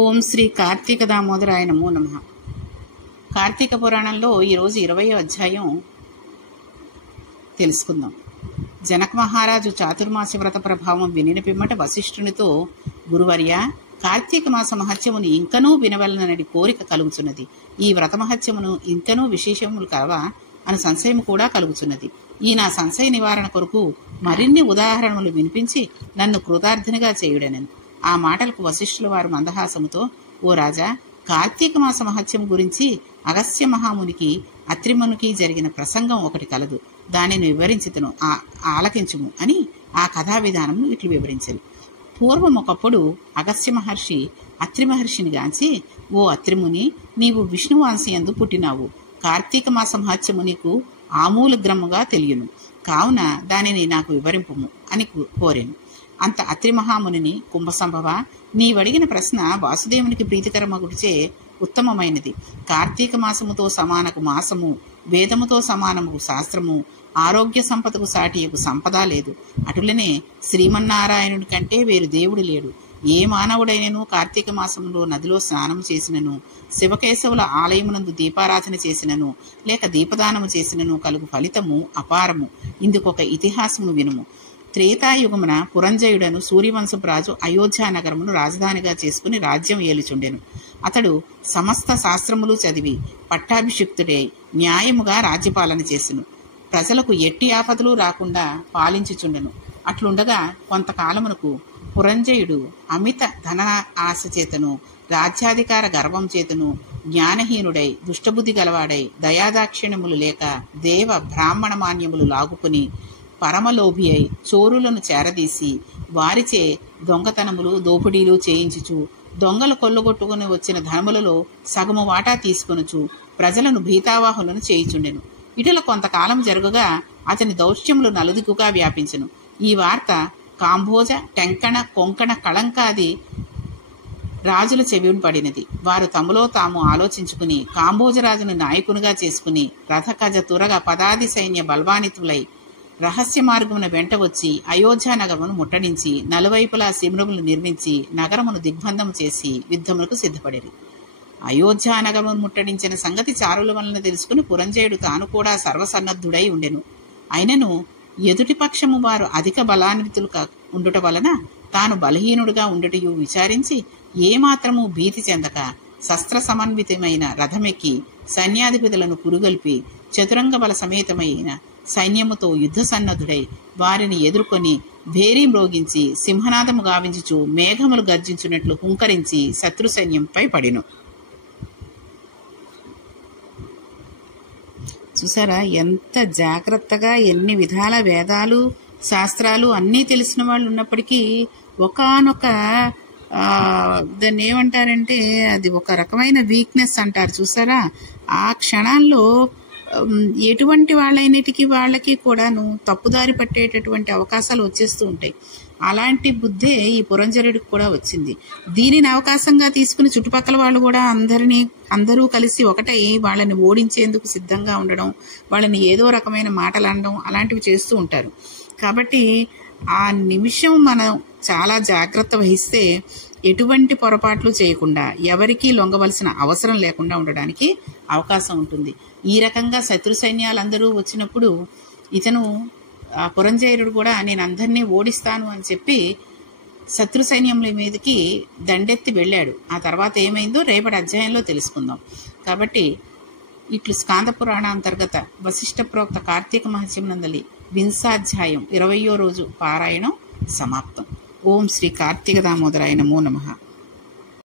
ఓం శ్రీ కార్తీక దామోదరాయ నమో నమః. కార్తీక పురాణంలో ఈరోజు 20వ అధ్యాయం తెలుసుకుందాం. జనక మహారాజు చాతుర్మాస వ్రత ప్రభావం వినిన పిమ్మట వశిష్ఠునితో, గురువర్య, కార్తీక మాస మహత్యమును ఇంకనూ వినవలనని కోరిక కలుగుచున్నది. ఈ వ్రత మహత్యమును ఇంకనూ విశేషములు కలవా అని సంశయము కూడా కలుగుచున్నది. ఈ నా సంశయ నివారణ కొరకు మరిన్ని ఉదాహరణలు వినిపించి నన్ను కృతార్థునిగా చేయుడనెను. ఆ మాటలకు వశిష్ఠుల వారు మందహాసముతో, ఓ రాజా, కార్తీక మాస మహత్యం గురించి అగస్త్య మహామునికి అత్రిమునికి జరిగిన ప్రసంగం ఒకటి కలదు. దానిని వివరించుతును, ఆలకించుము అని ఆ కథా విధానము ఇట్లు వివరించను. పూర్వం ఒకప్పుడు అగస్త్య మహర్షి అత్రి మహర్షిని గాంచి, ఓ అత్రిముని, నీవు విష్ణువాంశయందు పుట్టినావు. కార్తీక మాస మహత్యము నీకు ఆమూలగ్రముగా తెలియను, కావున దానిని నాకు వివరింపుము అని కోరాను. అంత అత్రి మహామునిని, కుంభసంభవ, నీవడిగిన ప్రశ్న వాసుదేవునికి ప్రీతికరమగుడిచే ఉత్తమమైనది. కార్తీక మాసముతో సమానకు మాసము, వేదముతో సమానము శాస్త్రము, ఆరోగ్య సంపదకు సాటియకు సంపద లేదు. అటులనే శ్రీమన్నారాయణుడి కంటే వేరు దేవుడు లేడు. ఏ మానవుడైనను కార్తీక మాసంలో నదిలో స్నానం చేసినను, శివకేశవుల ఆలయమునందు దీపారాధన చేసినను, లేక దీపదానము చేసినను కలుగు ఫలితము అపారము. ఇందుకొక ఇతిహాసము వినుము. త్రేతాయుగమున పురంజయుడను సూర్యవంశపు రాజు అయోధ్య నగరమును రాజధానిగా చేసుకుని రాజ్యం ఏలుచుండెను. అతడు సమస్త శాస్త్రములు చదివి పట్టాభిషిక్తుడై న్యాయముగా రాజ్యపాలన చేసెను. ప్రజలకు ఎట్టి ఆపదలు రాకుండా పాలించుచుండెను. అట్లుండగా కొంతకాలమునకు పురంజయుడు అమిత ధన ఆశ చేతను, రాజ్యాధికార గర్వం చేతను జ్ఞానహీనుడై, దుష్టబుద్ధి గలవాడై, దయాదాక్షిణ్యములు లేక దేవ బ్రాహ్మణ మాన్యములు లాగుకుని పరమలోభి అయి చోరులను చేరదీసి వారిచే దొంగతనములు దోపిడీలు చేయించుచు, దొంగలు కొల్లగొట్టుకుని వచ్చిన ధనములలో సగము వాటా తీసుకొనుచు ప్రజలను భీతావాహులను చేయుచుండెను. ఇటుల కొంతకాలం జరుగుగా అతని దౌష్ట్యములు నలుదిక్కుగా వ్యాపించెను. ఈ వార్త కాంభోజ, టెంకణ, కొంకణ, కళంకాది రాజుల చెవిన పడినది. వారు తమలో తాము ఆలోచించుకుని కాంభోజరాజును నాయకునిగా చేసుకుని రథకజ తురగ పదాది సైన్య బల్వానితులై రహస్య మార్గమున వెంట వచ్చి అయోధ్య నగరమును ముట్టడించి నలువైపులా శిబిరములు నిర్మించి నగరమును దిగ్బంధం చేసి యుద్ధములకు సిద్ధపడేది. అయోధ్య నగరమును ముట్టడించిన సంగతి చారుల వలన తెలుసుకుని పురంజయుడు తాను కూడా సర్వసన్నద్ధుడై ఉండెను. అయినను ఎదుటి పక్షము వారు అధిక బలాన్వితులు ఉండుట వలన తాను బలహీనుడుగా ఉండుటయు విచారించి ఏమాత్రము భీతి చెందక శస్త్ర సమన్వితమైన రథమెక్కి సైన్యాధిపతులను పురుగొల్పి చతురంగ బల సమేతమైన సైన్యముతో యుద్ధ సన్నద్ధుడై వారిని ఎదుర్కొని భేరీ మ్రోగించి సింహనాదము గావించుచు మేఘములు గర్జించున్నట్లు హుంకరించి శత్రు సైన్యంపై పడిను. చూసారా ఎంత జాగ్రత్తగా, ఎన్ని విధాల వేదాలు శాస్త్రాలు అన్నీ తెలిసిన వాళ్ళు ఉన్నప్పటికీ ఒకానొక దాన్ని ఏమంటారంటే అది ఒక రకమైన వీక్నెస్ అంటారు చూసారా. ఆ క్షణాల్లో ఎటువంటి వాళ్ళకి కూడాను తప్పుదారి పట్టేటటువంటి అవకాశాలు వచ్చేస్తూ ఉంటాయి. అలాంటి బుద్ధే ఈ పురంజరుడికి కూడా వచ్చింది. దీనిని అవకాశంగా తీసుకుని చుట్టుపక్కల వాళ్ళు కూడా అందరూ కలిసి ఒకటై వాళ్ళని ఓడించేందుకు సిద్ధంగా ఉండడం, వాళ్ళని ఏదో రకమైన మాటలు అనడం అలాంటివి చేస్తూ ఉంటారు. కాబట్టి ఆ నిమిషం మనం చాలా జాగ్రత్త వహిస్తే ఎటువంటి పొరపాట్లు చేయకుండా ఎవరికీ లొంగవలసిన అవసరం లేకుండా ఉండడానికి అవకాశం ఉంటుంది. ఈ రకంగా శత్రు సైన్యాలందరూ వచ్చినప్పుడు ఇతను పురంజయుడు కూడా నేను అందరినీ ఓడిస్తాను అని చెప్పి శత్రు సైన్యముల మీదకి దండెత్తి వెళ్ళాడు. ఆ తర్వాత ఏమైందో రేపటి అధ్యాయంలో తెలుసుకుందాం. కాబట్టి ఇట్లు స్కాంద పురాణ అంతర్గత వశిష్ఠ ప్రోక్త కార్తీక మహత్యం నందలి వింశాధ్యాయం 20వ రోజు పారాయణం సమాప్తం. ఓం శ్రీ కార్తీక దామోదరాయ నమో నమః.